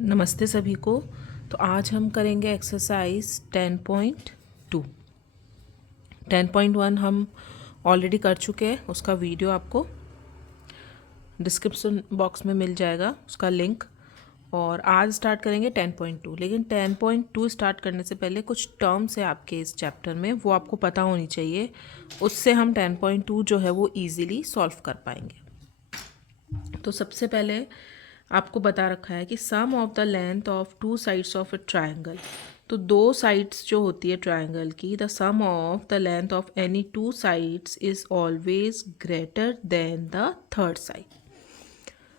नमस्ते सभी को। तो आज हम करेंगे एक्सरसाइज 10.2। 10.1 हम ऑलरेडी कर चुके हैं, उसका वीडियो आपको डिस्क्रिप्शन बॉक्स में मिल जाएगा, उसका लिंक। और आज स्टार्ट करेंगे 10.2। लेकिन 10.2 स्टार्ट करने से पहले कुछ टर्म्स है आपके इस चैप्टर में, वो आपको पता होनी चाहिए। उससे हम 10.2 जो है वो ईज़िली सॉल्व कर पाएंगे। तो सबसे पहले आपको बता रखा है कि sum of the length of two sides of a triangle. तो दो साइड्स जो होती है ट्रायंगल की, the sum of the length of any two sides is always greater than the third side.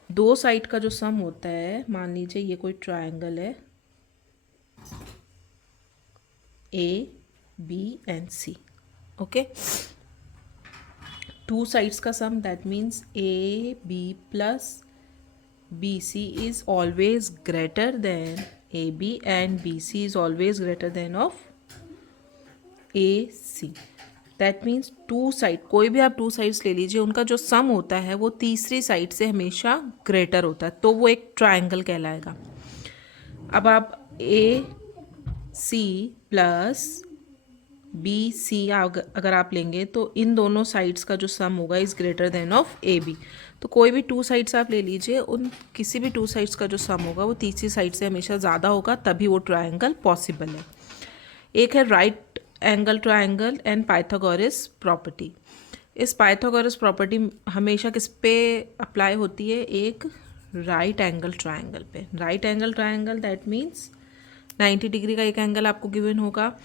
दो साइड का जो सम होता है, मान लीजिए ये कोई ट्रायंगल है A B and C. Okay, two sides का sum that means A B plus BC is always greater than AB and BC is always greater than of AC. That means two side, कोई भी आप two sides ले लीजिए, उनका जो सम होता है वो तीसरी साइड से हमेशा ग्रेटर होता है, तो वो एक ट्रायंगल कहलाएगा। अब आप AC प्लस BC अगर आप लेंगे तो इन दोनों साइड्स का जो सम होगा is greater than of AB। तो कोई भी टू साइड्स आप ले लीजिए, उन किसी भी टू साइड्स का जो सम होगा वो तीसरी साइड से हमेशा ज़्यादा होगा, तभी वो ट्रायंगल पॉसिबल है। एक है right angle triangle and Pythagoras property. इस पाइथागोरस प्रॉपर्टी हमेशा किस पे अप्लाई होती है? एक राइट एंगल ट्रायंगल पे। Right angle triangle that means 90 degree का एक एंगल आपको गिवन होगा।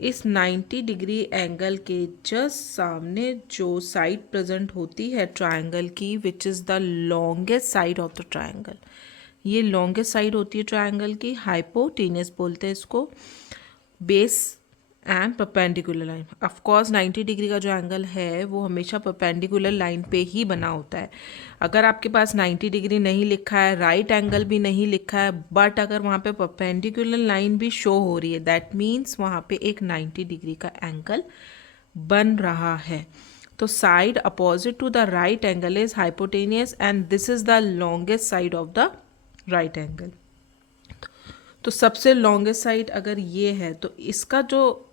इस 90 डिग्री एंगल के जस्ट सामने जो साइड प्रेजेंट होती है ट्रायंगल की, which is the longest side of the triangle. ये लॉन्गेस्ट साइड होती है ट्रायंगल की, हाइपोटेनियस बोलते हैं इसको। Base and perpendicular line, of course 90 degree का जो एंगल है वो हमेशा परपेंडिकुलर लाइन पे ही बना होता है। अगर आपके पास 90 डिग्री नहीं लिखा है, राइट एंगल भी नहीं लिखा है, बट अगर वहाँ पे परपेंडिकुलर लाइन भी शो हो रही है, दैट मीन्स वहाँ पे एक 90 डिग्री का एंगल बन रहा है। तो side opposite to the right angle is hypotenuse and this is the longest side of the right angle. तो सबसे लॉन्गेस्ट साइड अगर ये है तो इसका जो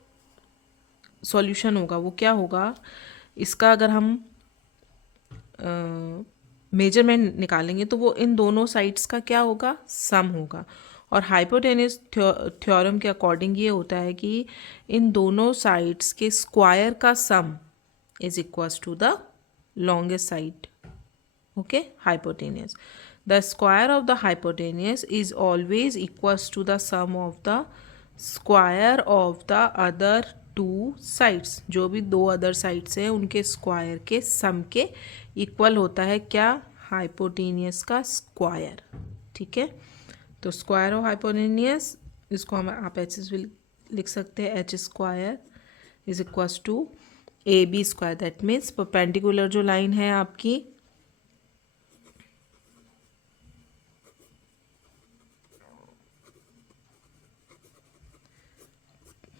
सॉल्यूशन होगा वो क्या होगा? इसका अगर हम मेजरमेंट निकालेंगे तो वो इन दोनों साइड्स का क्या होगा? सम होगा। और हाइपोटेनियस थ्योरम के अकॉर्डिंग ये होता है कि इन दोनों साइड्स के स्क्वायर का sum is equals to the longest side. Okay, hypotenuse. The square of the hypotenuse is always equals to the sum of the square of the other two sides. जो भी दो अदर साइड्स हैं उनके square के सम के equal होता है क्या? हाइपोटेनियस का स्क्वायर। ठीक है, तो स्क्वायर ऑफ हाइपोटेनियस, इसको हम आप एच भी लिख सकते हैं, H square is equals to A B square. That means perpendicular जो लाइन है आपकी,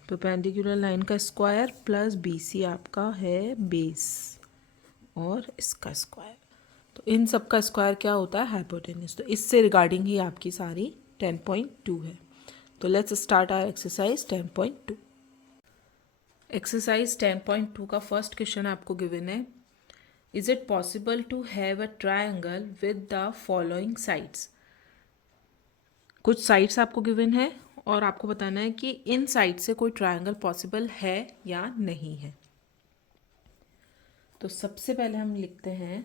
परपेंडिकुलर लाइन का स्क्वायर प्लस BC आपका है बेस और इसका स्क्वायर, तो इन सब का स्क्वायर क्या होता है? हाइपोटेन्यूज। तो इससे रिगार्डिंग ही आपकी सारी 10.2 है। तो let's start our exercise 10.2। Exercise 10.2 का फर्स्ट क्वेश्चन आपको गिवन है, is it possible to have a triangle with the following sides. कुछ साइड्स आपको गिवन है और आपको बताना है कि इन साइड से कोई ट्रायंगल पॉसिबल है या नहीं है। तो सबसे पहले हम लिखते हैं,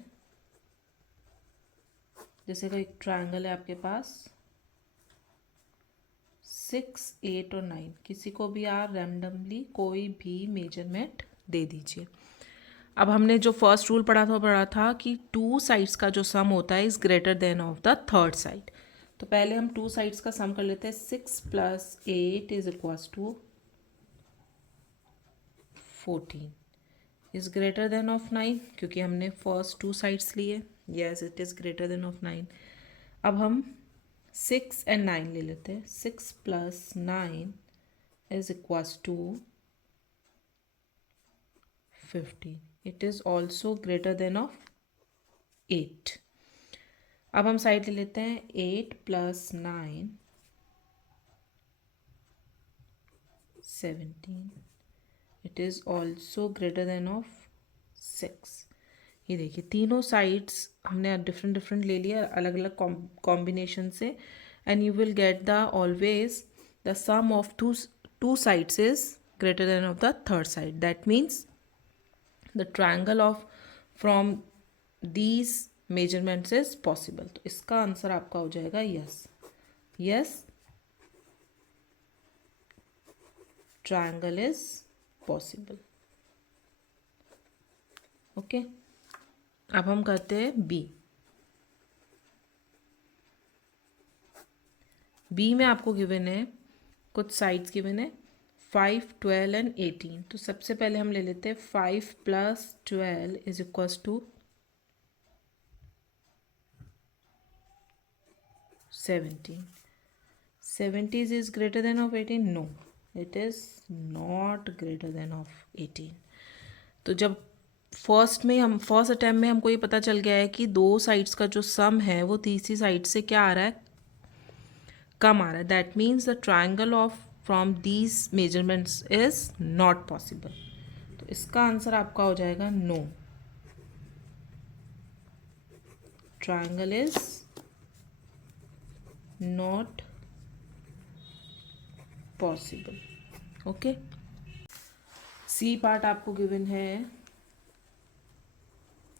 जैसे कि एक ट्रायंगल है आपके पास 6, 8 और 9, किसी को भी आप रैंडमली कोई भी मेजरमेंट दे दीजिए। अब हमने जो फर्स्ट रूल पढ़ा था कि टू साइड्स का जो सम होता है is greater than of the third side. तो पहले हम टू साइड्स का सम कर लेते हैं। 6 plus 8 is equals to 14 is greater than of 9, क्योंकि हमने फर्स्ट टू साइड्स लिए। Yes, it is greater than of 9। अब हम 6 एंड 9 ले लेते हैं। 6 plus 9 is equals to 15, it is also greater than of 8। अब हम साइड ले लेते हैं। 8 plus 9 17, it is also greater than of 6। ये देखिए तीनों साइड्स हमने डिफरेंट डिफरेंट ले लिया अलग अलग कॉम्बिनेशन से, and you will get the always the sum of two sides is greater than of the third side. That means the triangle of from these measurements is possible. तो इसका answer आपका हो जाएगा yes. Yes, triangle is possible. Okay, अब हम करते हैं B. B में आपको गिवन है कुछ साइड्स गिवन है 5, 12 एंड 18. तो सबसे पहले हम ले लेते हैं 5 + 12 is equals to 17. 70 is greater than of 18? No, it is not greater than of 18. तो जब फर्स्ट अटैम्प्ट में हमको ये पता चल गया है कि दो साइड्स का जो सम है वो तीसरी साइड से क्या आ रहा है, कम आ रहा है. That means the triangle of from these measurements is not possible. तो इसका आंसर आपका हो जाएगा no. Triangle is not possible. Okay, C part आपको गिवन है.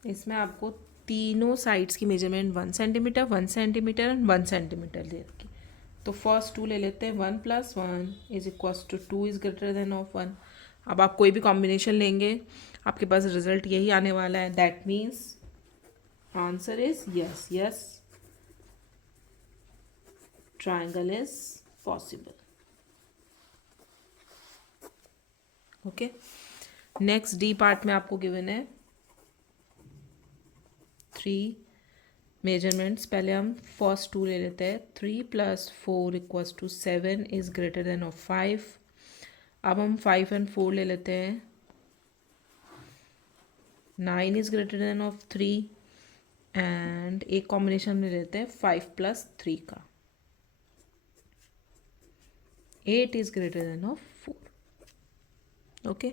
इसमें आपको तीनों साइड्स की measurement 1 centimetre, 1 centimetre and 1 centimetre दे रखी. तो फर्स्ट 2 ले लेते हैं. 1 + 1 is equals to 2 is greater than of 1. अब आप कोई भी कॉम्बिनेशन लेंगे आपके पास रिजल्ट यही आने वाला है. That means answer is yes. Yes, triangle is possible. Okay, next D part में आपको गिवन है 3 मेजरमेंट्स. पहले हम फर्स्ट 2 ले लेते हैं. 3 + 4 equals to 7 is greater than of 5. अब हम 5 एंड 4 ले लेते हैं. 9 is greater than of 3 and एक कॉम्बिनेशन में लेते हैं 5 + 3 का. 8 is greater than of 4. Okay,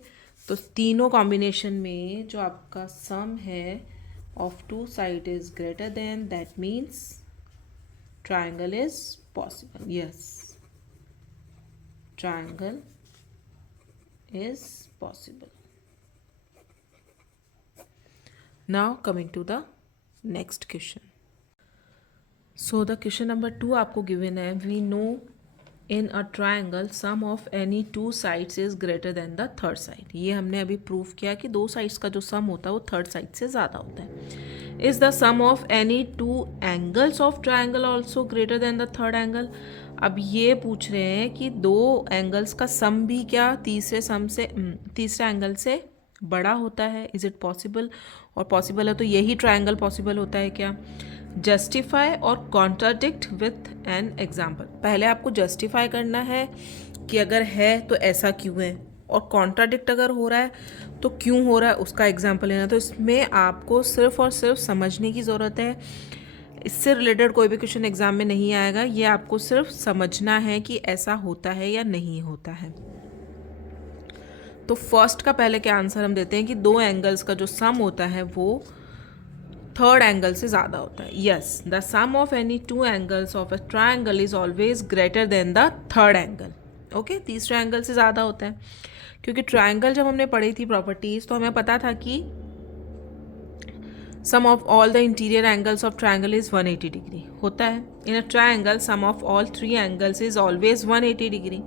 तो तीनों कॉम्बिनेशन में जो आपका सम है of two side is greater than, that means triangle is possible. Yes, triangle is possible. Now coming to the next question. So the question number 2 आपको given है. We know in a triangle sum of any 2 sides is greater than the third side. ये हमने अभी prove किया कि 2 sides का जो सम होता है वो थर्ड साइड से ज़्यादा होता है. Is the sum of any 2 angles of triangle also greater than the third angle. अब ये पूछ रहे हैं कि 2 एंगल्स का सम भी क्या तीसरे एंगल से बड़ा होता है. Is it possible? और पॉसिबल है तो यही ट्राइंगल पॉसिबल होता है क्या. जस्टिफाई और कॉन्ट्राडिक्ट विथ एन एग्जाम्पल. पहले आपको जस्टिफाई करना है कि अगर है तो ऐसा क्यों है, और कॉन्ट्राडिक्ट अगर हो रहा है तो क्यों हो रहा है उसका एग्जाम्पल लेना. तो इसमें आपको सिर्फ और सिर्फ समझने की ज़रूरत है. इससे रिलेटेड कोई भी क्वेश्चन एग्जाम में नहीं आएगा. ये आपको सिर्फ समझना है कि ऐसा होता है या नहीं होता है. तो फर्स्ट का पहले क्या आंसर हम देते हैं कि 2 एंगल्स का जो सम होता है वो थर्ड एंगल से ज़्यादा होता है. Yes, the sum of any 2 angles of a triangle is always greater than the third angle. Okay, तीसरे एंगल से ज़्यादा होता है. क्योंकि ट्राइंगल जब हमने पढ़ी थी प्रॉपर्टीज तो हमें पता था कि sum of all the interior angles of triangle is 180 degree होता है. In a triangle sum of all 3 angles is always 180 degree.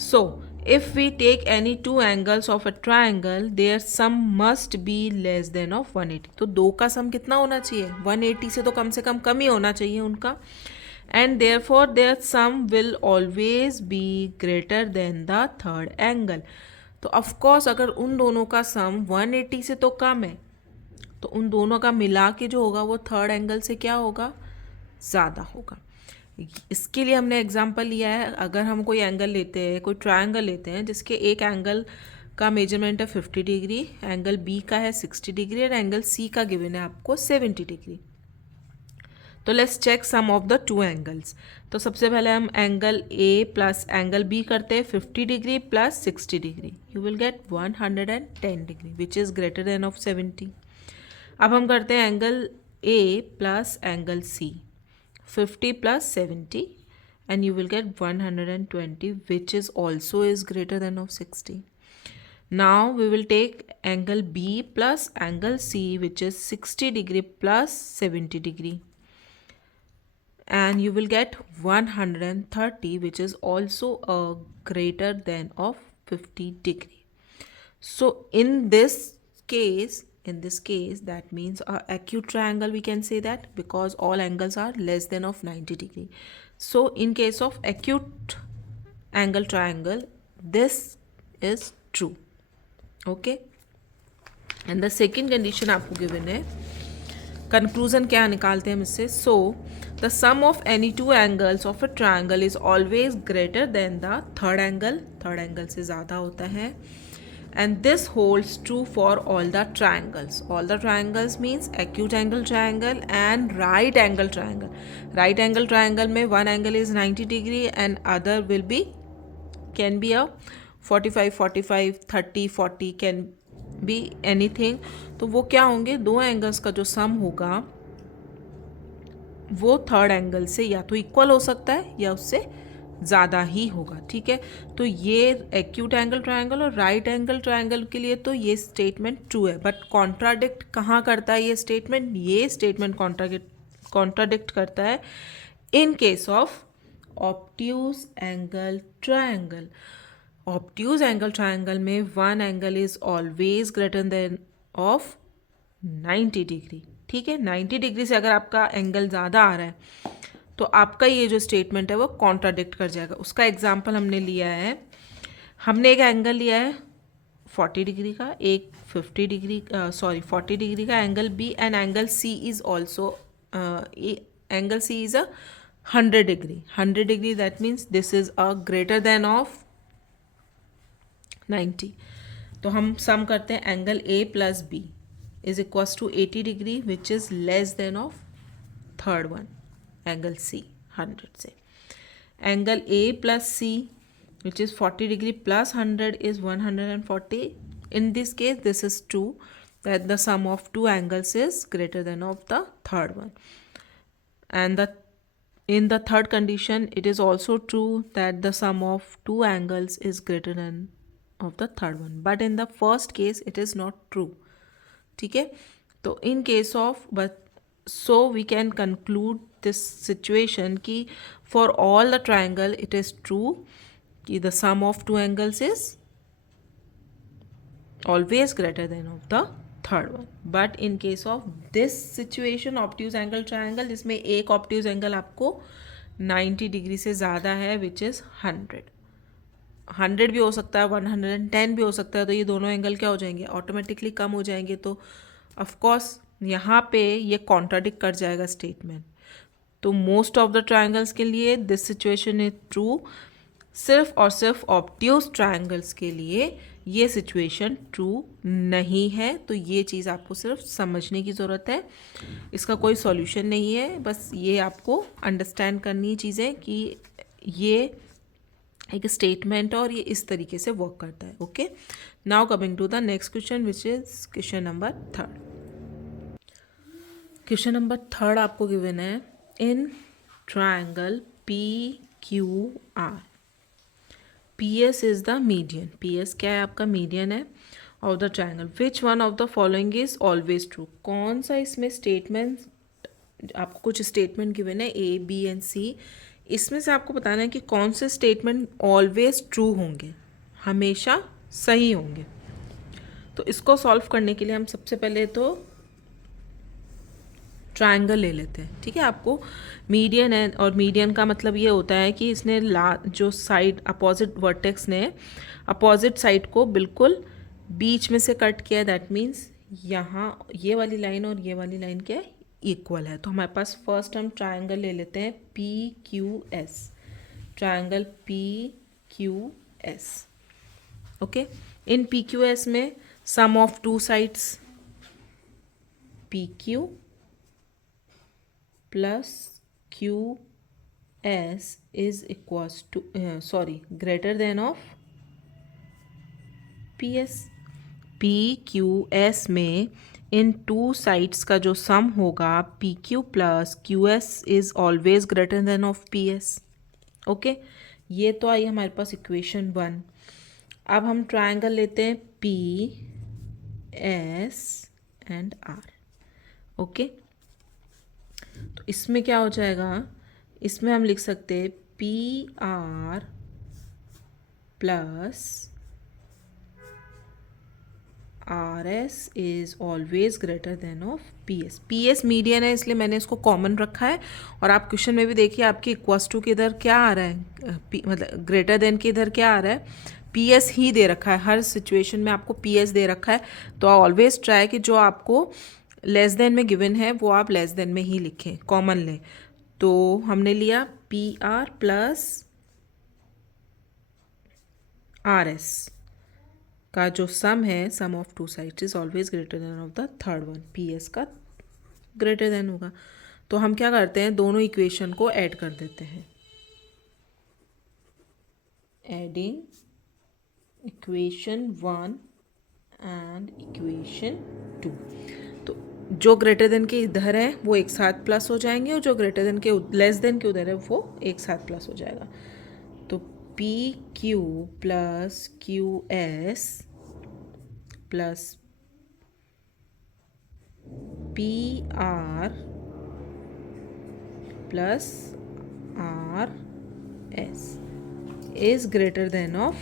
So if we take any 2 angles of a triangle their sum must be less than of 180. तो 2 का सम कितना होना चाहिए, 180 से कम ही होना चाहिए उनका. and therefore their sum will always be greater than the third angle. तो of course अगर उन दोनों का सम 180 से तो कम है तो उन दोनों का मिला के जो होगा वो थर्ड एंगल से क्या होगा, ज़्यादा होगा. इसके लिए हमने एग्जांपल लिया है. अगर हम कोई एंगल लेते हैं, कोई ट्रायंगल लेते हैं जिसके एक एंगल का मेजरमेंट है 50 डिग्री, एंगल बी का है 60 डिग्री और एंगल सी का गिवन है आपको 70 डिग्री. तो let's check sum of the two angles. तो सबसे पहले हम angle A plus angle B करते हैं 50 degree plus 60 degree, you will get 110 degree which is greater than of 70। अब हम करते हैं angle A plus angle C 50 plus 70 and you will get 120 which is also is greater than of 60. Now we will take angle B plus angle C which is 60 degree plus 70 degree and you will get 130 which is also a greater than of 50 degree. So in this case that means a acute triangle, we can say that, because all angles are less than of 90 degree. So in case of acute angle triangle this is true. Okay, and the second condition आपको given है, conclusion क्या निकालते हैं हम इससे? So the sum of any two angles of a triangle is always greater than the third angle से ज़्यादा होता है, and this holds true for all the triangles. All the triangles means acute angle triangle and right angle triangle. Right angle triangle में one angle is 90 degree and other will be can be a 45 45 30 40 can be anything. तो वो क्या होंगे, दो angles का जो सम होगा वो थर्ड एंगल से या तो इक्वल हो सकता है या उससे ज़्यादा ही होगा। ठीक है, तो ये एक्यूट एंगल ट्रायंगल और राइट एंगल ट्रायंगल के लिए तो ये स्टेटमेंट ट्रू है, बट कॉन्ट्राडिक्ट कहाँ करता है ये स्टेटमेंट कॉन्ट्राडिक्ट करता है in case of obtuse angle triangle. Obtuse angle triangle में one angle is always greater than of 90 degree. ठीक है, 90 डिग्री से अगर आपका एंगल ज़्यादा आ रहा है तो आपका ये जो स्टेटमेंट है वो कॉन्ट्राडिक्ट कर जाएगा। उसका एग्जाम्पल हमने लिया है, हमने एक एंगल लिया है 40 डिग्री का, एक 40 डिग्री का angle B, and angle C is also angle C is 100 degree that means this is a greater than of 90। तो हम सम करते हैं angle A plus B is equals to 80 degree which is less than of third one angle C 100 से। Angle A plus C which is 40 degree plus 100 is 140. In this case this is true that the sum of two angles is greater than of the third one, and in the third condition it is also true that the sum of two angles is greater than of the third one, but in the first case it is not true. ठीक है, तो in case of so we can conclude this situation कि for all the triangle it is true कि the sum of two angles is always greater than of the third one. But in case of this situation obtuse angle triangle जिसमें एक obtuse angle आपको 90 degree से ज़्यादा है which is 100 भी हो सकता है, 110 भी हो सकता है, तो ये दोनों एंगल क्या हो जाएंगे, ऑटोमेटिकली कम हो जाएंगे। तो ऑफकोर्स यहाँ पे ये कॉन्ट्राडिक्ट कर जाएगा स्टेटमेंट। तो मोस्ट ऑफ द ट्रायंगल्स के लिए दिस सिचुएशन इज ट्रू, सिर्फ और सिर्फ ऑब्ट्यूज ट्रायंगल्स के लिए ये सिचुएशन ट्रू नहीं है। तो ये चीज़ आपको सिर्फ समझने की ज़रूरत है, इसका कोई सॉल्यूशन नहीं है, बस ये आपको अंडरस्टैंड करनी चीज़ें कि ये एक स्टेटमेंट और ये इस तरीके से वर्क करता है। Okay, now coming to the next question which is question number 3। Question number 3 आपको गिवन है, in triangle P Q R P S is the median. P S क्या है, आपका मीडियन है of the triangle. Which one of the following is always true. कौन सा इसमें statement, आपको कुछ स्टेटमेंट गिवन है ए बी एंड सी, इसमें से आपको बताना है कि कौन से स्टेटमेंट ऑलवेज ट्रू होंगे, हमेशा सही होंगे। तो इसको सॉल्व करने के लिए हम सबसे पहले तो ट्रायंगल ले लेते हैं। ठीक है, आपको मीडियन है और मीडियन का मतलब ये होता है कि इसने जो साइड अपोजिट वर्टेक्स ने अपोजिट साइड को बिल्कुल बीच में से कट किया, दैट मीन्स यहाँ ये वाली लाइन और ये वाली लाइन क्या है, इक्वल है। तो हमारे पास फर्स्ट हम ट्रायंगल ले लेते हैं P Q S, triangle P Q S. Okay, इन पी क्यू एस में sum of two sides P Q plus QS is equals to greater than of PS. PQS में इन टू साइड्स का जो सम होगा PQ plus QS is always greater than of PS. Okay, ये तो आई हमारे पास equation 1. अब हम ट्रायंगल लेते हैं PS एंड R. ओके, तो इसमें क्या हो जाएगा, इसमें हम लिख सकते हैं PR plus RS is always greater than of PS. PS median है इसलिए मैंने इसको कॉमन रखा है. और आप क्वेश्चन में भी देखिए आपकी इक्वस टू के इधर क्या आ रहा है, मतलब ग्रेटर देन के इधर क्या आ रहा है, PS ही दे रखा है. हर सिचुएशन में आपको PS दे रखा है. तो ऑलवेज ट्राई कि जो आपको लेस देन में गिवन है वो आप लेस देन में ही लिखें, कॉमन लें. तो हमने लिया PR प्लस RS का जो सम है, sum of two sides is always greater than of the third one. PS का ग्रेटर देन होगा. तो हम क्या करते हैं, दोनों इक्वेशन को ऐड कर देते हैं. Adding equation 1 and equation 2. तो जो ग्रेटर देन के इधर है वो एक साथ प्लस हो जाएंगे और जो ग्रेटर देन के लेस देन के उधर है वो एक साथ प्लस हो जाएगा. तो PQ plus QS plus PR plus RS is greater than of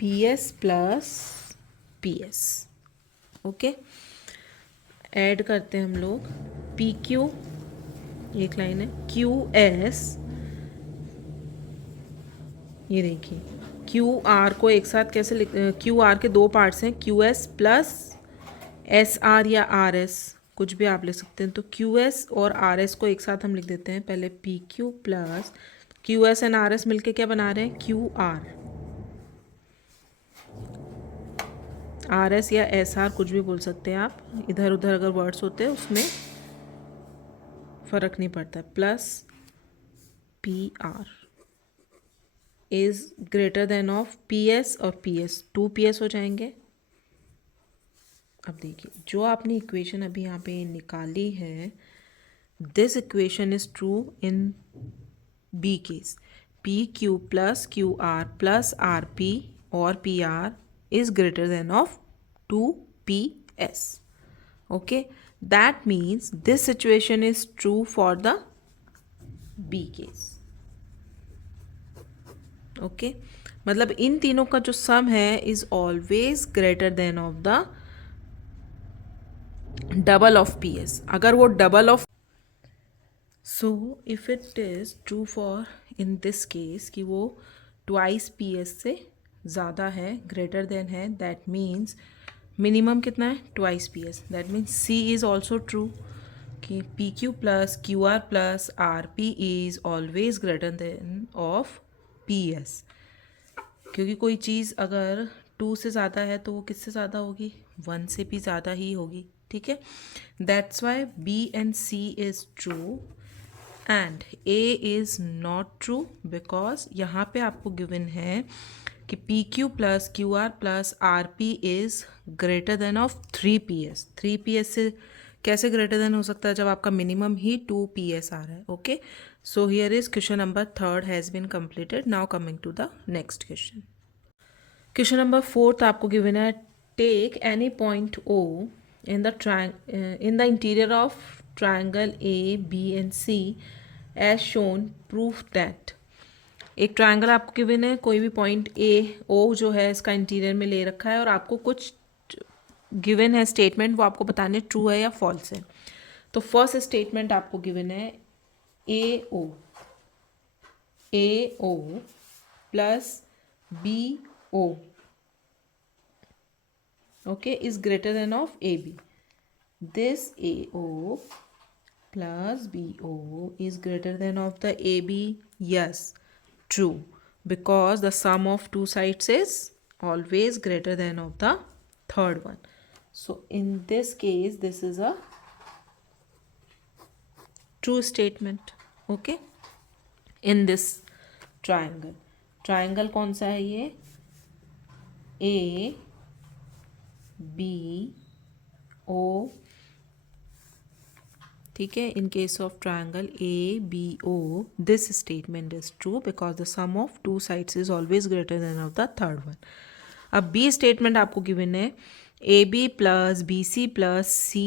PS plus PS. Okay, add करते हैं हम लोग. PQ एक लाइन है, QS ये देखिए, QR को एक साथ कैसे लिख, QR के दो पार्ट्स हैं, QS प्लस SR या RS कुछ भी आप लिख सकते हैं. तो QS और RS को एक साथ हम लिख देते हैं. पहले PQ plus QS and RS मिलके क्या बना रहे हैं, QR. RS या SR कुछ भी बोल सकते हैं आप, इधर उधर अगर वर्ड्स होते हैं उसमें फ़र्क नहीं पड़ता. Plus PR is greater than of PS और PS, 2PS हो जाएंगे. अब देखिए जो आपने इक्वेशन अभी यहाँ पे निकाली है, this equation is true in B case. PQ plus QR plus RP और PR is greater than of 2PS. Okay, that means this situation is true for the B case. Okay, मतलब इन तीनों का जो सम है is always greater than of the double of PS. अगर वो double of, so if it is true for in this case कि वो twice PS से ज़्यादा है, ग्रेटर देन है, दैट मीन्स मिनिमम कितना है, twice PS. That means C is also true कि PQ plus QR plus RP is always greater than of PS. क्योंकि कोई चीज़ अगर 2 से ज़्यादा है तो वो किससे ज़्यादा होगी, 1 से भी ज़्यादा ही होगी. ठीक है, that's why B and C is true and A is not true, because यहाँ पे आपको गिवन है कि PQ plus QR plus RP is greater than of 3PS. 3PS से कैसे ग्रेटर देन हो सकता है जब आपका मिनिमम ही 2PS आ रहा है. Okay, so here is question number 3 has been completed. Now coming to the next question. Question number 4 आपको गिवन है, take any point O in the interior of triangle AB and C as shown, proof that. एक triangle आपको given है, कोई भी point O जो है इसका इंटीरियर में ले रखा है और आपको कुछ गिवन है स्टेटमेंट, वो आपको बताने ट्रू है या फॉल्स है. तो फर्स्ट स्टेटमेंट आपको गिवन है AO plus BO okay is greater than of AB. This AO plus BO is greater than of the AB. Yes, true, because the sum of two sides is always greater than of the third one. So in this case this is a true statement. Okay, in this triangle. Triangle कौन सा है ये? A B O. ठीक है, in case of triangle A B O, this statement is true because the sum of two sides is always greater than of the third one. अब B statement आपको given है A B plus B C plus C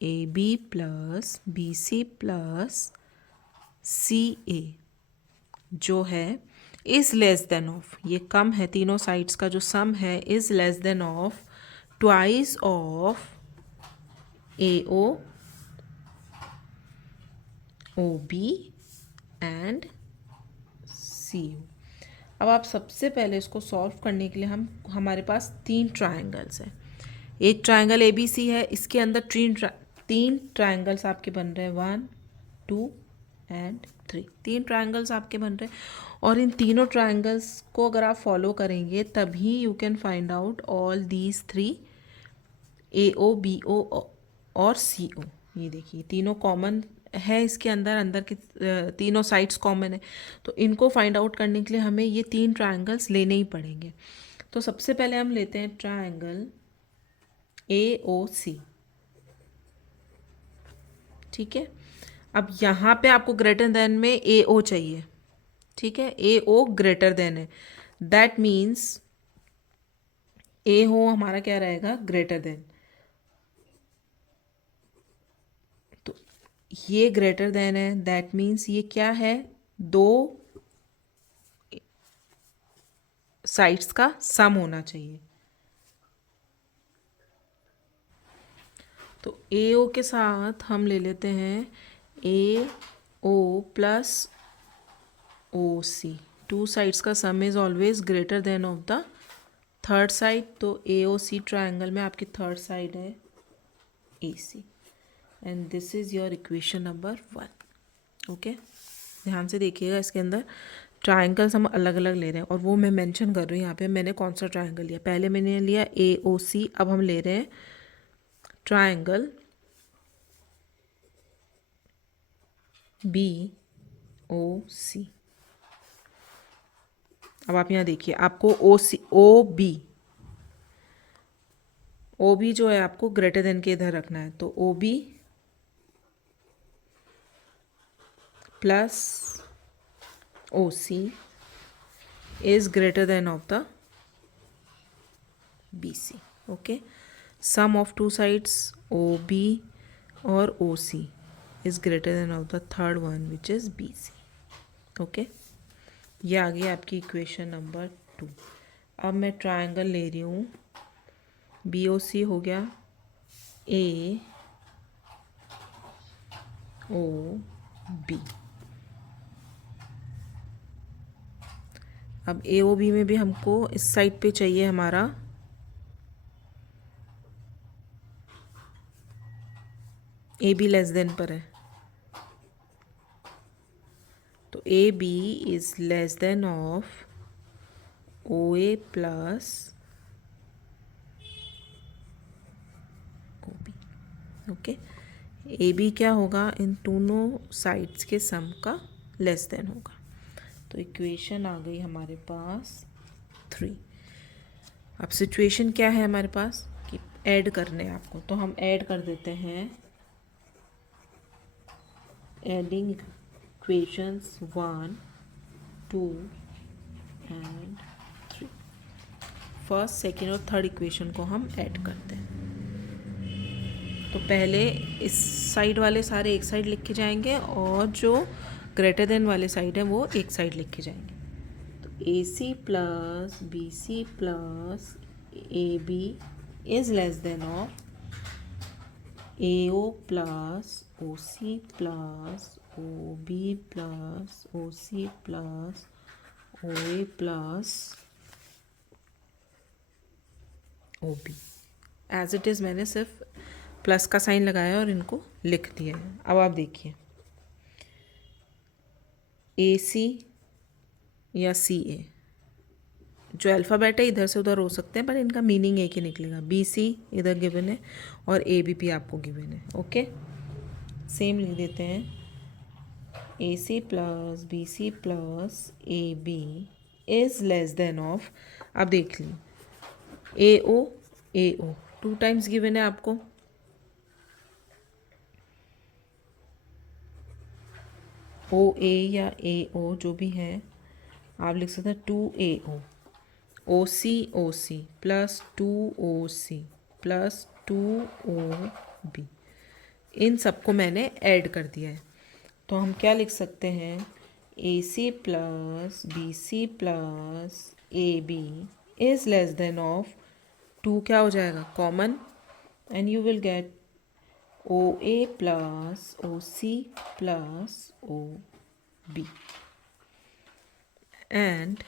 A B plus B C plus C A जो है is less than of, ये कम है, तीनों sides का जो सम है is less than of twice of A O O B and C U. अब आप सबसे पहले इसको सॉल्व करने के लिए हमारे पास तीन ट्राइंगल्स हैं. एक ट्राइंगल ए बी सी है, इसके अंदर तीन ट्राइंगल्स आपके बन रहे हैं, 1 2 एंड 3. तीन ट्राइंगल्स आपके बन रहे हैं और इन तीनों ट्राइंगल्स को अगर आप फॉलो करेंगे तभी you can find out all these 3 A O B O और सी ओ. ये देखिए तीनों कॉमन है इसके अंदर के तीनों साइड्स कॉमन है, तो इनको फाइंड आउट करने के लिए हमें ये तीन ट्राइंगल्स लेने ही पड़ेंगे. तो सबसे पहले हम लेते हैं ट्राइंगल ए ओ सी. ठीक है, अब यहाँ पे आपको ग्रेटर देन में ए ओ चाहिए. ठीक है, ए ओ ग्रेटर देन है, दैट मीन्स ए हो हमारा क्या रहेगा, ग्रेटर देन. तो ये ग्रेटर देन है, दैट मीन्स ये क्या है, दो साइड्स का सम होना चाहिए. तो ए ओ के साथ हम ले लेते हैं ए O plus O C. To sides का sum is always greater than of the third side. तो ए ओ सी ट्राइंगल में आपकी थर्ड साइड है A C and this is your equation number 1. Okay, ध्यान से देखिएगा, इसके अंदर ट्राइंगल्स हम अलग अलग ले रहे हैं और वो मैं मेंशन कर रही हूँ यहाँ पे मैंने कौन सा ट्राइंगल लिया. पहले मैंने लिया ए ओ सी, अब हम ले रहे हैं ट्राइंगल बी ओ सी. अब आप यहाँ देखिए, आपको ओ बी जो है आपको ग्रेटर देन के इधर रखना है. तो O B plus O C is greater than of the B C. Okay, sum of two sides O B और O C is greater than of the third one which is B C. Okay, ये आ गई आपकी equation number 2. अब मैं triangle ले रही हूँ बी ओ सी, हो गया ए ओ बी. अब ए ओ बी में भी हमको इस साइड पे चाहिए हमारा ए बी लेस देन पर है, तो A B is less than of O A plus O B. Okay, A B क्या होगा, इन दोनों साइड्स के सम का लेस देन होगा. तो इक्वेशन आ गई हमारे पास 3. अब सिचुएशन क्या है हमारे पास कि ऐड करने हैं आपको, तो हम ऐड कर देते हैं. Adding equations 1 2 and 3. First, second और थर्ड इक्वेशन को हम ऐड करते हैं. तो पहले इस साइड वाले सारे एक साइड लिख के जाएंगे और जो ग्रेटर देन वाले साइड है वो एक साइड लिख के जाएंगे. तो A C plus B C plus A B is less than of A O plus O C plus O B plus O C plus O A plus O B. As it is मैंने सिर्फ plus का sign लगाया और इनको लिख दिया है. अब आप देखिए ए सी या सी ए, जो अल्फ़ाबेट है इधर से उधर हो सकते हैं पर इनका मीनिंग एक ही निकलेगा. बी सी इधर गिवन है और ए बी पी आपको गिवन है. ओके, सेम लिख देते हैं, A C plus B C plus A B is less than of, अब देख ली ए ओ 2 टाइम्स गिवन है आपको, ओ ए या ए ओ जो भी है आप लिख सकते हैं 2AO, ओ C plus 2OC plus 2OB, इन सबको मैंने ऐड कर दिया है। तो हम क्या लिख सकते हैं, AC plus BC plus AB is less than of 2, क्या हो जाएगा common, and you will gate OA plus OC plus OB, and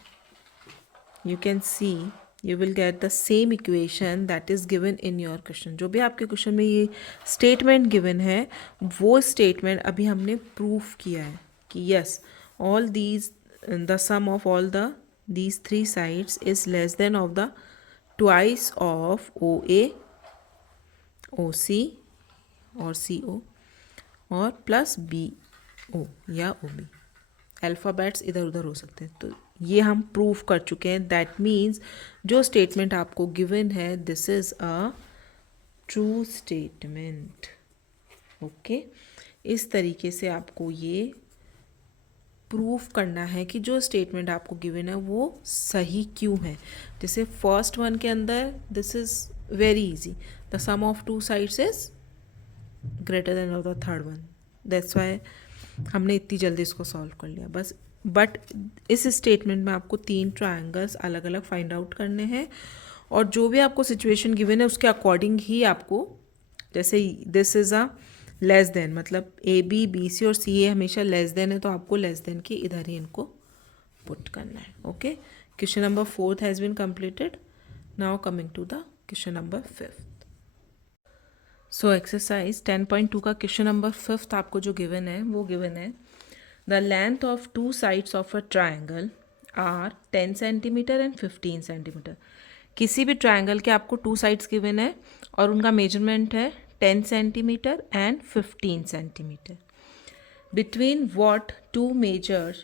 you can see you will get the same equation that is given in your question। जो भी आपके question में ये statement given है वो स्टेटमेंट अभी हमने प्रूफ किया है कि yes all these the sum of all the these 3 sides is less than of the twice of OA OC और CO और प्लस BO या OB, अल्फ़ाबेट्स इधर उधर हो सकते हैं। तो ये हम प्रूफ कर चुके हैं। दैट मीन्स जो स्टेटमेंट आपको गिवन है this is a true statement. Okay, इस तरीके से आपको ये प्रूफ करना है कि जो स्टेटमेंट आपको गिवन है वो सही क्यों है। जैसे फर्स्ट वन के अंदर this is very easy, the sum of 2 sides is greater than of the third one, that's why हमने इतनी जल्दी इसको सॉल्व कर लिया बस। बट इस स्टेटमेंट में आपको 3 ट्रायंगल्स अलग अलग फाइंड आउट करने हैं और जो भी आपको सिचुएशन गिवन है उसके अकॉर्डिंग ही आपको, जैसे this is a less than, मतलब ABC और CA हमेशा लेस देन है तो आपको लेस देन के इधर ही इनको पुट करना है। Okay, question number 4 has been completed. Now coming to the question number 5। So exercise 10.2 का क्वेश्चन नंबर 5 आपको जो गिवन है वो गिवन है the length of 2 sides of a triangle are 10 centimetre and 15 centimetre. किसी भी ट्राइंगल के आपको 2 साइड्स गिवन है और उनका मेजरमेंट है 10 centimetre and 15 centimetre. Between what 2 measure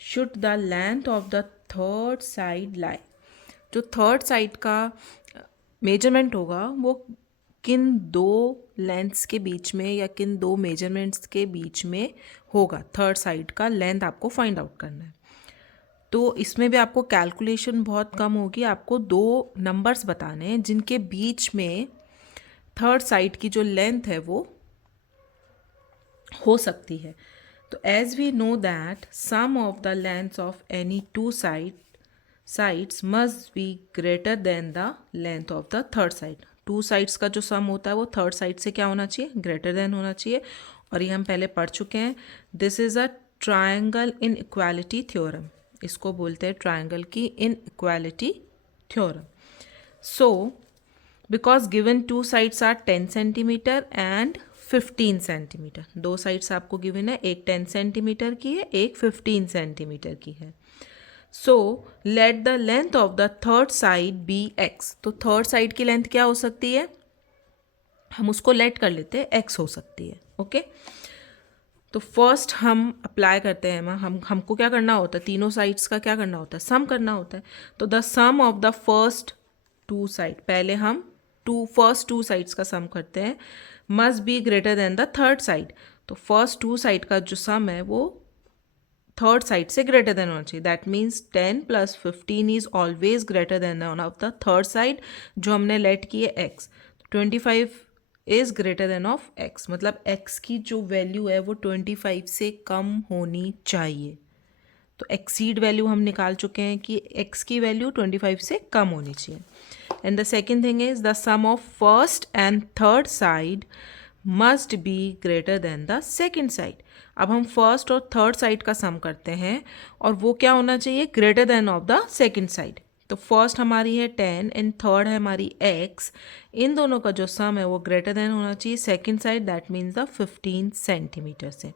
should the length of the third side lie. जो थर्ड साइड का मेजरमेंट होगा वो किन 2 लेंथ्स के बीच में या किन 2 मेजरमेंट्स के बीच में होगा। थर्ड साइड का लेंथ आपको फाइंड आउट करना है। तो इसमें भी आपको कैलकुलेशन बहुत कम होगी, आपको 2 नंबर्स बताने हैं जिनके बीच में थर्ड साइड की जो लेंथ है वो हो सकती है। तो as we know that sum of the lengths of any 2 sides must be greater than the length of the third side. 2 sides का जो सम होता है वो थर्ड साइड से क्या होना चाहिए, ग्रेटर देन होना चाहिए। और ये हम पहले पढ़ चुके हैं। This is a triangle inequality theorem, इसको बोलते हैं ट्रायंगल की inequality theorem. So because given 2 sides are 10 centimetre and 15 centimetre, 2 sides आपको गिवन है, एक 10 सेंटीमीटर की है एक 15 सेंटीमीटर की है। So let the length of the third side be x। तो थर्ड साइड की लेंथ क्या हो सकती है, हम उसको लेट कर लेते हैं x हो सकती है। ओके, तो फर्स्ट हम अप्लाई करते हैं, हमको क्या करना होता है, तीनों साइड्स का क्या करना होता है, सम करना होता है। तो the sum of the first 2 side, पहले हम फर्स्ट 2 साइड्स का सम करते हैं, must be greater than the third side. तो फर्स्ट 2 साइड का जो सम है वो थर्ड साइड से ग्रेटर देन होना चाहिए। That means 10 + 15 is always greater than one of the third side जो हमने लेट की है x। 25 is greater than of x, मतलब x की जो वैल्यू है वो 25 से कम होनी चाहिए। तो एक्सीड वैल्यू हम निकाल चुके हैं कि x की वैल्यू 25 से कम होनी चाहिए। And the second thing is the sum of first and third side must be greater than the second side. अब हम फर्स्ट और थर्ड साइड का सम करते हैं और वो क्या होना चाहिए, greater than of the second side. तो फर्स्ट हमारी है 10 एंड थर्ड है हमारी x, इन दोनों का जो सम है वो ग्रेटर देन होना चाहिए second side, that means the 15 centimetre से।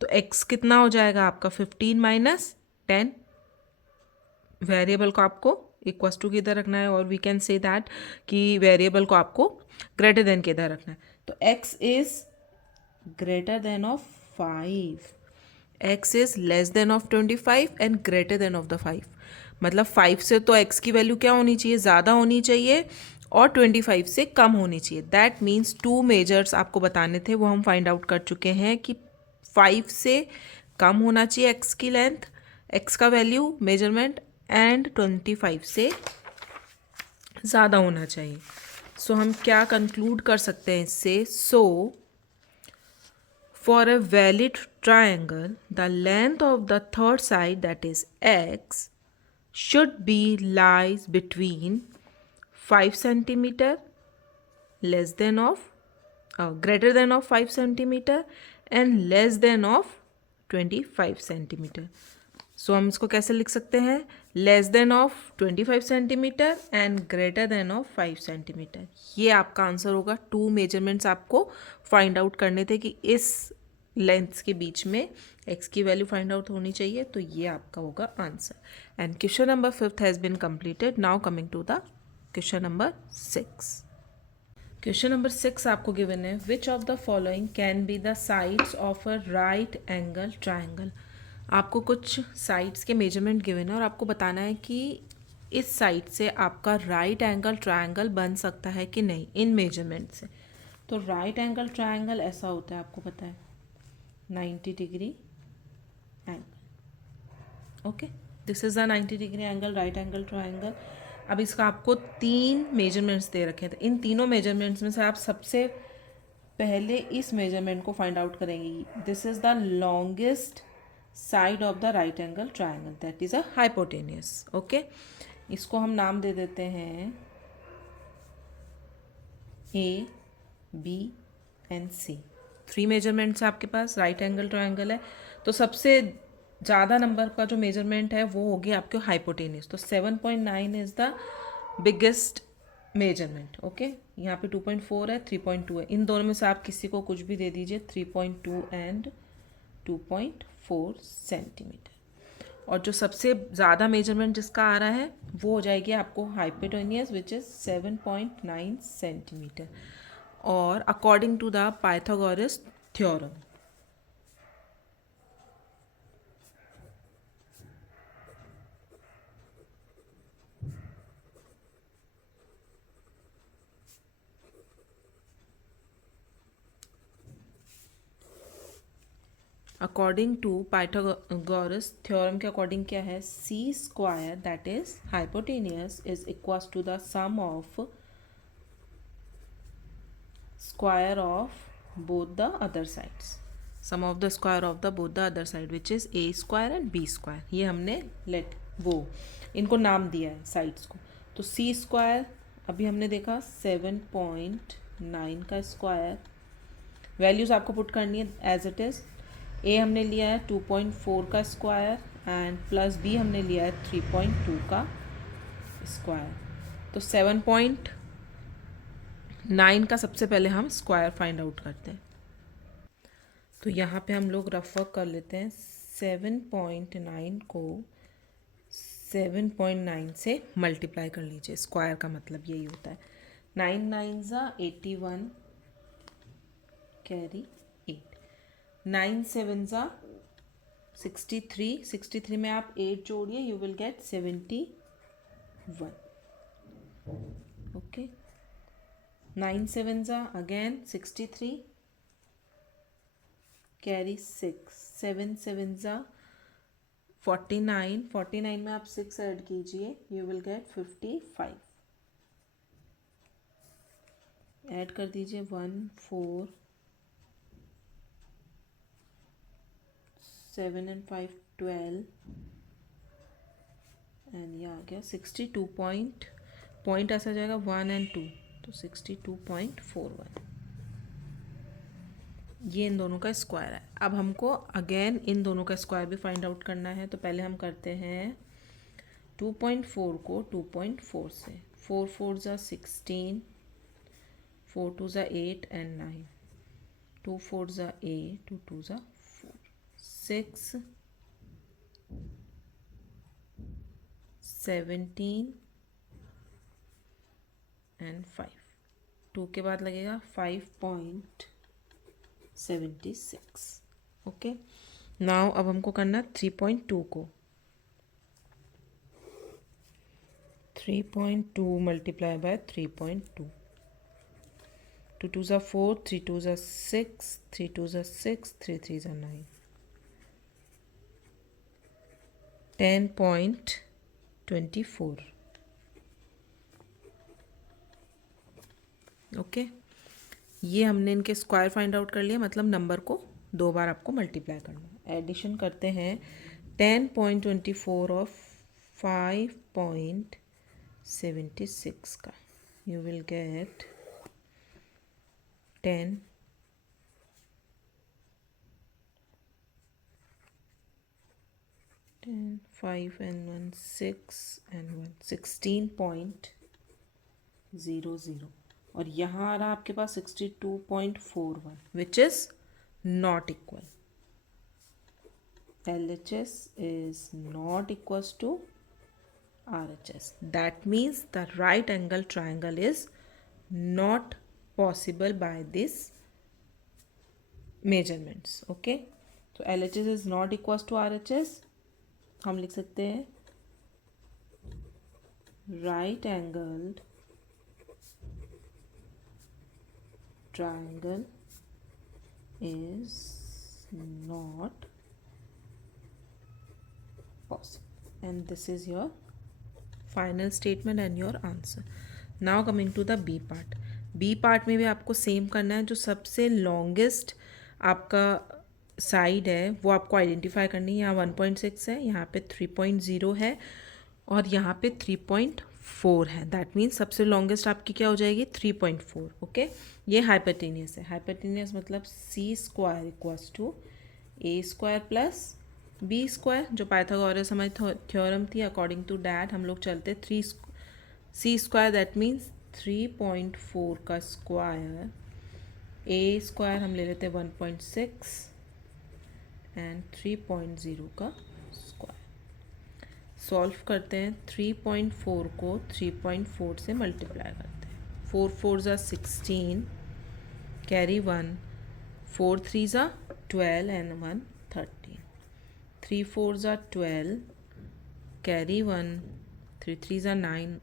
तो x कितना हो जाएगा आपका 15 - 10, वेरिएबल को आपको इक्वल्स टू के इधर रखना है और वी कैन से दैट कि वेरिएबल को आपको ग्रेटर देन के इधर रखना है। तो x is greater than of 5, x is less than of 25 and greater than of the 5। मतलब 5 से तो x की वैल्यू क्या होनी चाहिए, ज़्यादा होनी चाहिए, और 25 से कम होनी चाहिए। दैट मीन्स टू मेजर्स आपको बताने थे, वो हम फाइंड आउट कर चुके हैं कि 5 से कम होना चाहिए x की लेंथ, x का वैल्यू मेजरमेंट, एंड 25 से ज़्यादा होना चाहिए। सो हम क्या कंक्लूड कर सकते हैं इससे? सो for a valid triangle, the length of the third side, that is x, should be lies between 5 centimeter less than of greater than of 5 centimeter and less than of 25 centimeter. सो हम इसको कैसे लिख सकते हैं? Less than of 25 centimetre and greater than of 5 centimetre. ये आपका answer होगा। To measurements आपको फाइंड आउट करने थे कि इस लेंथ्स के बीच में एक्स की वैल्यू फाइंड आउट होनी चाहिए, तो ये आपका होगा answer. And question number 5 has been completed. Now coming to the question number 6। Question number 6 आपको गिवन है, which of the following can be the sides of a right angle triangle. आपको कुछ साइड्स के मेजरमेंट गिवन है और आपको बताना है कि इस साइड से आपका राइट एंगल ट्रायंगल बन सकता है कि नहीं इन मेजरमेंट से। तो राइट एंगल ट्रायंगल ऐसा होता है, आपको पता है 90 degree angle. Okay, this is the 90 degree angle right angle triangle. अब इसका आपको 3 मेजरमेंट्स दे रखे हैं, तो इन तीनों मेजरमेंट्स में से आप सबसे पहले इस मेजरमेंट को फाइंड आउट करेंगे। This is the longest side of the right angle triangle, that is a hypotenuse. Okay, इसको हम नाम दे देते हैं ए, बी एंड सी। 3 मेजरमेंट्स आपके पास राइट एंगल ट्राइंगल है, तो सबसे ज़्यादा नंबर का जो मेजरमेंट है वो होगी आपके हाइपोटेनियस। तो 7.9 is the biggest measurement. Okay, यहाँ पे 2.4 है, 3.2 है, इन दोनों में से आप किसी को कुछ भी दे दीजिए, 3.2 एंड 2.4 सेंटीमीटर। और जो सबसे ज़्यादा मेजरमेंट जिसका आ रहा है वो हो जाएगी आपको हाइपोटेनियस, विच इज़ 7.9 सेंटीमीटर। और according to the Pythagoras theorem, according to Pythagoras theorem के अकॉर्डिंग क्या है, C square that is hypotenuse is equals to the sum of square of both the other sides, sum of the square of the both the other side which is A square and B square. ये हमने इनको नाम दिया है sides को। तो सी square अभी हमने देखा 7.9 का स्क्वायर, वैल्यूज़ आपको पुट करनी है एज इट इज़। ए हमने लिया है 2.4 का स्क्वायर एंड प्लस बी हमने लिया है 3.2 का स्क्वायर। तो 7.9 का सबसे पहले हम स्क्वायर फाइंड आउट करते हैं। तो यहाँ पे हम लोग रफ वर्क कर लेते हैं। 7.9 को 7.9 से मल्टीप्लाई कर लीजिए, स्क्वायर का मतलब यही होता है। 9 9 ज़ा 81 कैरी 8, 9 7 ज़ा 63, 63 में आप 8 जोड़िए, यू विल गेट 71। ओके, 9 7 ज़ा अगेन 63 कैरी 6, 7 7 ज़ा 49, 49 में आप 6 ऐड कीजिए, यू विल गेट 55। ऐड कर दीजिए 1 4 7 एंड 5 12 एंड ये आ गया 62 पॉइंट ऐसा जाएगा 1 एंड 2, तो 62.41। ये इन दोनों का स्क्वायर है। अब हमको अगेन इन दोनों का स्क्वायर भी फाइंड आउट करना है, तो पहले हम करते हैं 2.4 को 2.4 से, 4 4 ज़ा 16, 4 2 ज़ा 8 एंड 9, 2 4 ज़ा 8, 2 2 ज़ा 4, 6 17 एंड 5। 2 के बाद लगेगा 5.9 76। ओके, नाउ अब हमको करना 3.2 को। 3.2 मल्टीप्लाई बाय 3.2, 2 2 ज़ा 4, 3 2 ज़ा 6, 3 2 ज़ा 6, 3 3 ज़ा 9, 10.24। ओके, ये हमने इनके स्क्वायर फाइंड आउट कर लिया, मतलब नंबर को 2 बार आपको मल्टीप्लाई करना है। एडिशन करते हैं 10.24 और 5.76 का, you will gate 10 10 5 and 1 6 and 1 16.00, और यहाँ आ रहा आपके पास 62.41 which is not equal. LHS is not equals to RHS. That means the right angle triangle is not possible by this measurements. Okay, so LHS is not equals to RHS. हम लिख सकते हैं right angled triangle is not possible, and this is your final statement and your answer. Now coming to the B part. B part में भी आपको same करना है, जो सबसे लॉन्गेस्ट आपका साइड है वो आपको आइडेंटिफाई करनी है। यहाँ 1.6 है, यहाँ पे 3.0 है और यहाँ पे 3.4 है। दैट मीन्स सबसे लॉन्गेस्ट आपकी क्या हो जाएगी 3.4। ओके, ये हाइपोटेनियस है। हाइपोटेनियस मतलब C square equals to A square plus B square, जो पाइथागोरस हमारी थ्योरम थी। अकॉर्डिंग टू डैट हम लोग चलते सी स्क्वायर, दैट मीन्स 3.4 का स्क्वायर, ए स्क्वायर हम ले लेते हैं 1.6 एंड 3.0 का स्क्वायर। सॉल्व करते हैं, 3.4 को 3.4 से मल्टीप्लाई करते हैं। 4 4 ज़ा 16, कैरी 1, 4 3 ज़ा 12 एंड 1 13, 3 4 ज़ा 12, कैरी 1, 3 3 ज़ा 9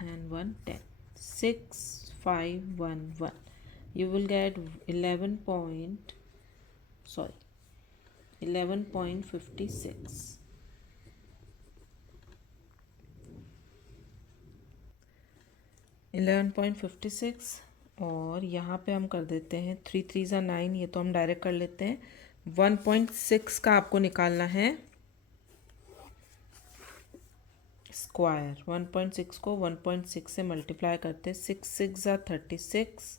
and 1 10, 6 5 1 1, you will get 11.56। 11.56, और यहाँ पे हम कर देते हैं 3 3 ज़ा 9, ये तो हम डायरेक्ट कर लेते हैं। 1.6 का आपको निकालना है स्क्वायर। 1.6 को 1.6 से मल्टीप्लाई करते हैं। 6 6 ज़ा 36,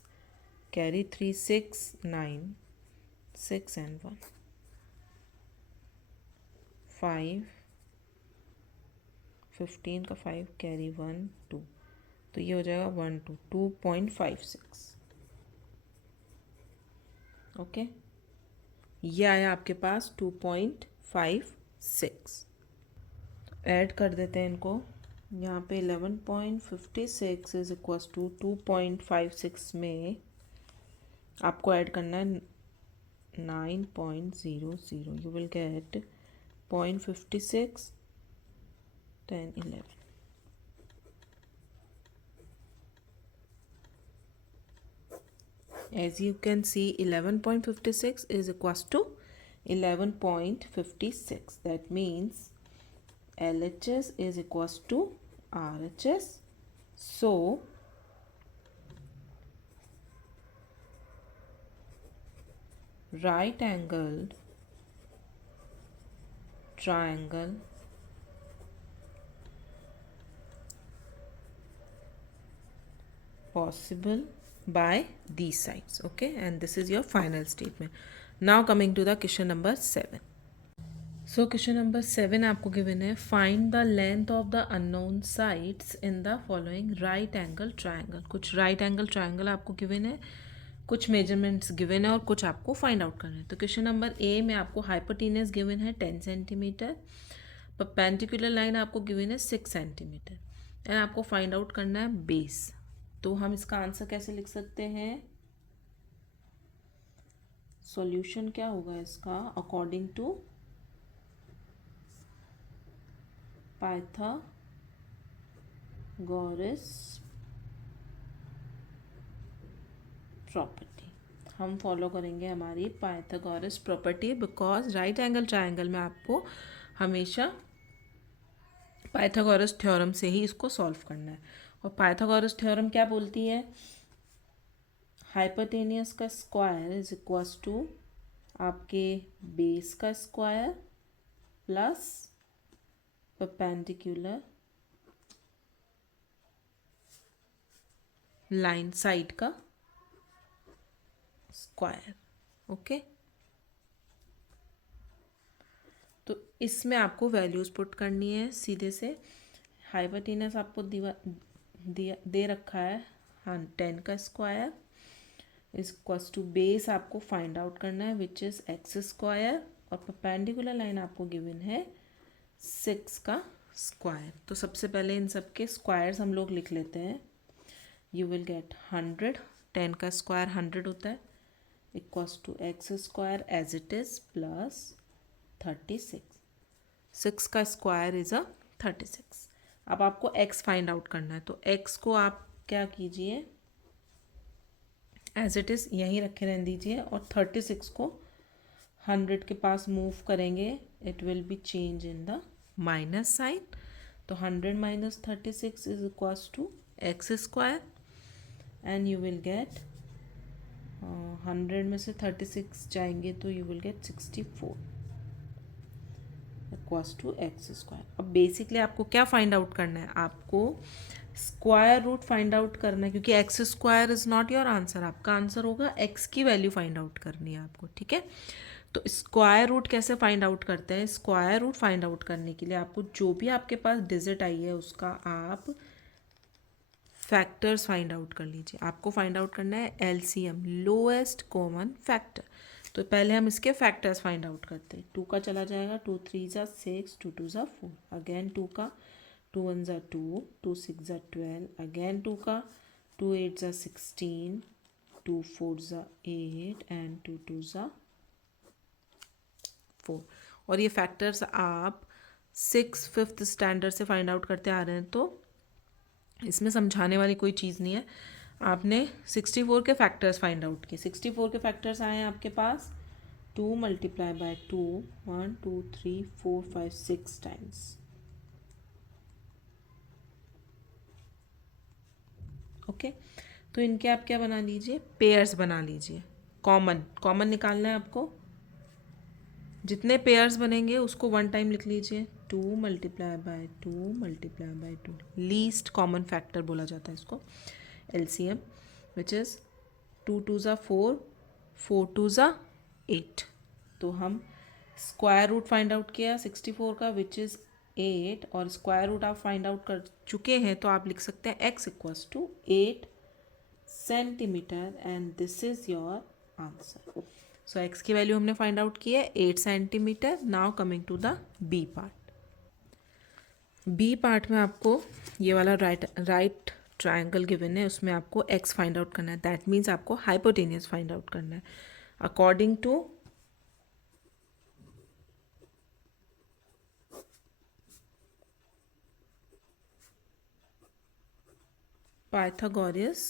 कैरी 3 6 9 6 एंड 1 5, 15 का 5, कैरी 1 2, तो ये हो जाएगा 1 2 2.56। ओके, ये आया आपके पास 2.56। ऐड कर देते हैं इनको। यहाँ पे 11.56 इज इक्वल्स टू 2.56 में आपको ऐड करना है 9.00, you will gate 0.56 10 11। As you can see, 11.56 is equals to 11.56. That means LHS is equals to RHS. So right angled triangle possible by these sides. Okay, and this is your final statement. Now coming to the question number 7. So question number 7 आपको given है, find the length of the unknown sides in the following right angle triangle. कुछ right angle triangle आपको given है, कुछ measurements given है और कुछ आपको फाइंड आउट करना है। तो क्वेश्चन नंबर ए में आपको हाइपोटेनस गिवन है 10 सेंटीमीटर, परपेंडिकुलर लाइन आपको गिवन है 6 सेंटीमीटर, एंड आपको फाइंड आउट करना है बेस। तो हम इसका आंसर कैसे लिख सकते हैं, सॉल्यूशन क्या होगा इसका अकॉर्डिंग टू पाइथागोरस प्रॉपर्टी। हम फॉलो करेंगे हमारी Pythagoras property because right angle triangle में आपको हमेशा पाइथागोरस थ्योरम से ही इसको सॉल्व करना है। और पाइथागोरस थ्योरम क्या बोलती है, हाइपोटेनियस का स्क्वायर इज इक्वल्स टू आपके बेस का square plus perpendicular line side का स्क्वायर। ओके, तो इसमें आपको वैल्यूज़ पुट करनी है सीधे से। हाइपोटेनस आपको दे रखा है, हाँ 10 का square is equals to base आपको फाइंड आउट करना है विच इज़ एक्स स्क्वायर, और परपेंडिकुलर लाइन आपको गिवन है 6 का स्क्वायर। तो सबसे पहले इन सब के स्क्वायर्स हम लोग लिख लेते हैं। यू विल गेट 100, 10 का स्क्वायर 100 होता है, equals to x square as it is plus 36, 6 का स्क्वायर इज़ अ 36। अब आपको x फाइंड आउट करना है, तो x को आप क्या कीजिए एज इट इज़ यहीं रखे रहने दीजिए, और 36 को 100 के पास मूव करेंगे, it will be change in the minus sign. तो 100 minus 36 is equals to x square, and you will get 100 में से 36 जाएंगे तो you will get 64 equals to x square. अब बेसिकली आपको क्या फाइंड आउट करना है, आपको स्क्वायर रूट फाइंड आउट करना है, क्योंकि x square is not your answer, आपका आंसर होगा एक्स की वैल्यू फाइंड आउट करनी है आपको। ठीक है, तो स्क्वायर रूट कैसे फाइंड आउट करते हैं, स्क्वायर रूट फाइंड आउट करने के लिए आपको जो भी आपके पास डिजिट आई है उसका आप फैक्टर्स फाइंड आउट कर लीजिए। आपको फाइंड आउट करना है एलसीएम, लोएस्ट कॉमन फैक्टर। तो पहले हम इसके फैक्टर्स फाइंड आउट करते हैं। 2 का चला जाएगा, 2 3 ज़ा 6, 2 2 ज़ा 4, अगेन 2 का, 2 1 ज़ा 2, 2 6 ज़ा 12, अगेन 2 का, 2 8 ज़ा 16, 2 4 ज़ा 8 एंड 2 2 ज़ा 4। और ये फैक्टर्स आप 5th स्टैंडर्ड से फाइंड आउट करते आ रहे हैं, तो इसमें समझाने वाली कोई चीज़ नहीं है। आपने 64 के फैक्टर्स फाइंड आउट किए। 64 के फैक्टर्स आए हैं आपके पास 2 मल्टीप्लाई बाय 2, 1 2 3 4 5 6 टाइम्स। ओके, तो इनके आप क्या बना लीजिए, पेयर्स बना लीजिए। कॉमन कॉमन निकालना है आपको, जितने पेयर्स बनेंगे उसको 1 टाइम लिख लीजिए। 2 multiply by 2 multiply by 2, least common factor बोला जाता है इसको, एलसीएम, विच इज़ 2 2 ज़ा 4, 4 2 ज़ा 8। तो हम स्क्वायर रूट फाइंड आउट किया 64 का विच इज़ 8, और स्क्वायर रूट आप फाइंड आउट कर चुके हैं, तो आप लिख सकते हैं x equals to 8 centimetre, and this is your answer. So x की वैल्यू हमने फाइंड आउट की है 8 centimetre. Now coming to the B part. B part में आपको ये वाला राइट ट्रायंगल गिवन है, उसमें आपको x फाइंड आउट करना है। दैट मीन्स आपको हाइपोटेनियस फाइंड आउट करना है अकॉर्डिंग टू पाइथागोरस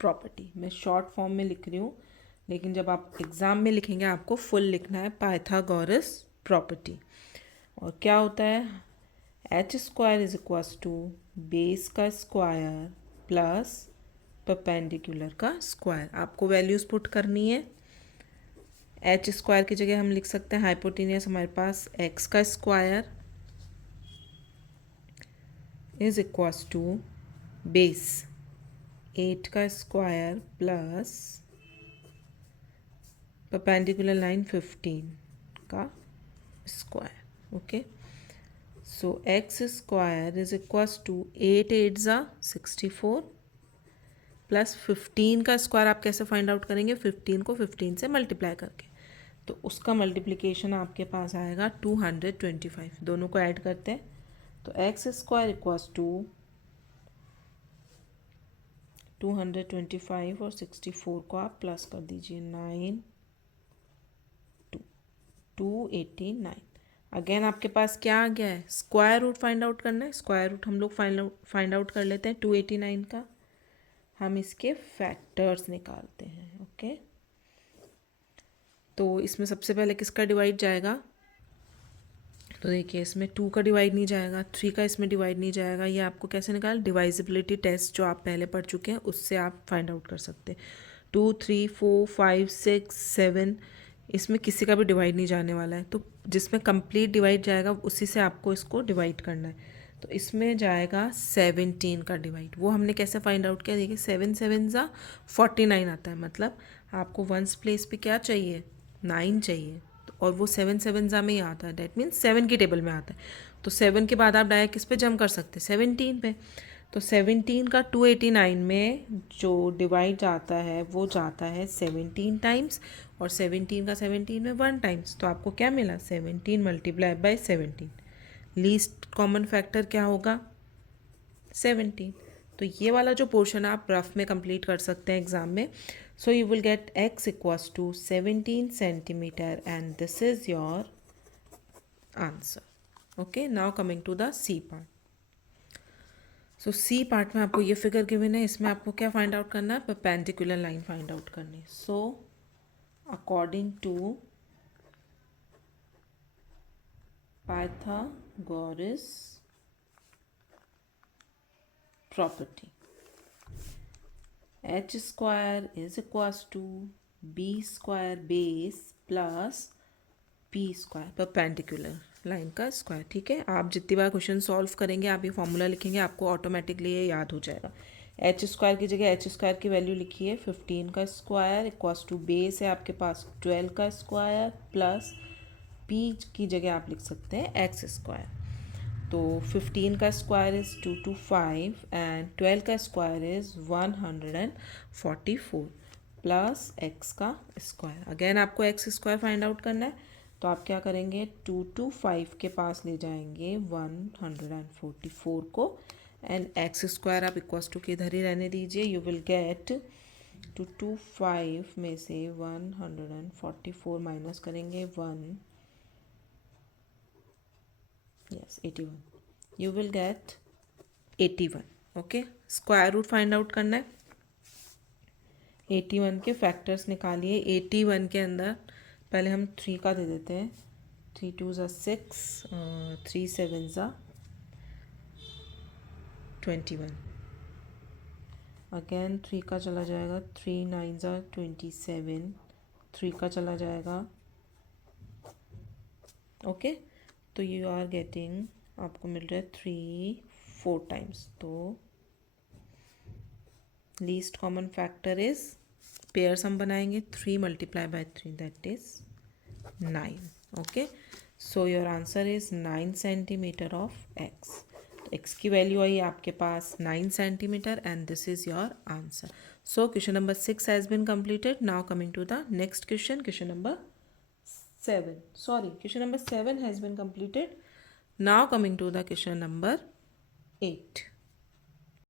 प्रॉपर्टी। मैं शॉर्ट फॉर्म में लिख रही हूँ, लेकिन जब आप एग्ज़ाम में लिखेंगे आपको फुल लिखना है पाइथागोरस प्रॉपर्टी। और क्या होता है, H square is equals to base का स्क्वायर प्लस परपेंडिकुलर का स्क्वायर। आपको वैल्यूज़ पुट करनी है। एच स्क्वायर की जगह हम लिख सकते हैं हाइपोटेनियस हमारे पास एक्स का square is equals to base 8 का स्क्वायर प्लस परपेंडिकुलर लाइन 15 का square. Okay, so x square is equals to 8 8 ज़ा 64 प्लस 15 का स्क्वायर आप कैसे फाइंड आउट करेंगे, 15 को 15 से मल्टीप्लाई करके, तो उसका मल्टीप्लिकेशन आपके पास आएगा 225। दोनों को ऐड करते हैं तो एक्स स्क्वायर इक्वल्स टू 225 और 64 को आप प्लस कर दीजिए 9 289। अगेन आपके पास क्या आ गया है, स्क्वायर रूट फाइंड आउट करना है। स्क्वायर रूट हम लोग फाइंड आउट कर लेते हैं 289 का। हम इसके फैक्टर्स निकालते हैं। ओके, तो इसमें सबसे पहले किसका डिवाइड जाएगा, तो देखिए इसमें 2 का डिवाइड नहीं जाएगा, 3 का इसमें डिवाइड नहीं जाएगा। ये आपको कैसे निकाल, डिवाइजिबिलिटी टेस्ट जो आप पहले पढ़ चुके हैं उससे आप फाइंड आउट कर सकते हैं। 2 3 4 5 6 7 इसमें किसी का भी डिवाइड नहीं जाने वाला है, तो जिसमें कंप्लीट डिवाइड जाएगा उसी से आपको इसको डिवाइड करना है। तो इसमें जाएगा 17 का डिवाइड। वो हमने कैसे फाइंड आउट किया, देखिए 7 7 ज़ा 49 आता है, मतलब आपको वंस प्लेस पे क्या चाहिए, 9 चाहिए। और वो 7 7 ज़ा में ही आता है, डैट मीन्स 7 की टेबल में आता है। तो 7 के बाद आप डायरेक्ट किस पे जंप कर सकते हैं, 17 पे। तो 17 का 289 में जो डिवाइड जाता है वो जाता है 17 टाइम्स, और 17 का 17 में 1 टाइम्स। तो आपको क्या मिला, 17 multiply by 17। Least common factor क्या होगा, 17। तो ये वाला जो पोर्शन आप रफ में कंप्लीट कर सकते हैं एग्जाम में। So you will get x equals to 17 centimetre and this is your answer. Okay, now coming to the C part. So C part में आपको ये फिगर गिवन है, इसमें आपको क्या फाइंड आउट करना है, परपेंडिकुलर लाइन फाइंड आउट करनी है। So according to Pythagoras property, h square is equals to b square base plus p square perpendicular line का स्क्वायर। ठीक है, आप जितनी बार क्वेश्चन सॉल्व करेंगे आप ये फॉर्मूला लिखेंगे, आपको ऑटोमेटिकली ये याद हो जाएगा। एच स्क्वायर की जगह एच स्क्वायर की वैल्यू लिखिए 15 का स्क्वायर इक्वल्स टू बेस है आपके पास 12 का स्क्वायर प्लस पी की जगह आप लिख सकते हैं एक्स स्क्वायर। तो 15 का स्क्वायर इज़ 225 एंड 12 का स्क्वायर इज़ 144 प्लस एक्स का स्क्वायर। अगेन आपको एक्स स्क्वायर फाइंड आउट करना है, तो आप क्या करेंगे, 225 के पास ले जाएंगे 144 को, एंड एक्स स्क्वायर आप इक्वल्स टू के इधर ही रहने दीजिए। यू विल गेट 225 में से 144 माइनस करेंगे 81, you will get 81। Okay, square root find out करना है, 81 के फैक्टर्स निकालिए। 81 के अंदर पहले हम 3 का दे देते हैं, 3 2 ज़ा 6, 3 7 ज़ा 21। अगेन 3 का चला जाएगा, 3 9 ज़ा 27, 3 का चला जाएगा। ओके, तो यू आर गेटिंग, आपको मिल रहा है 3 4 टाइम्स। तो least common factor is, pair sum बनाएंगे 3 multiply by 3 that is 9। Okay, so your answer is 9 centimetre of X. तो एक्स की वैल्यू आई आपके पास 9 centimetre and this is your answer. So question number 6 has been completed. Now coming to the next question, question number 7, sorry, question number 7 has been completed. Now coming to the question number 8.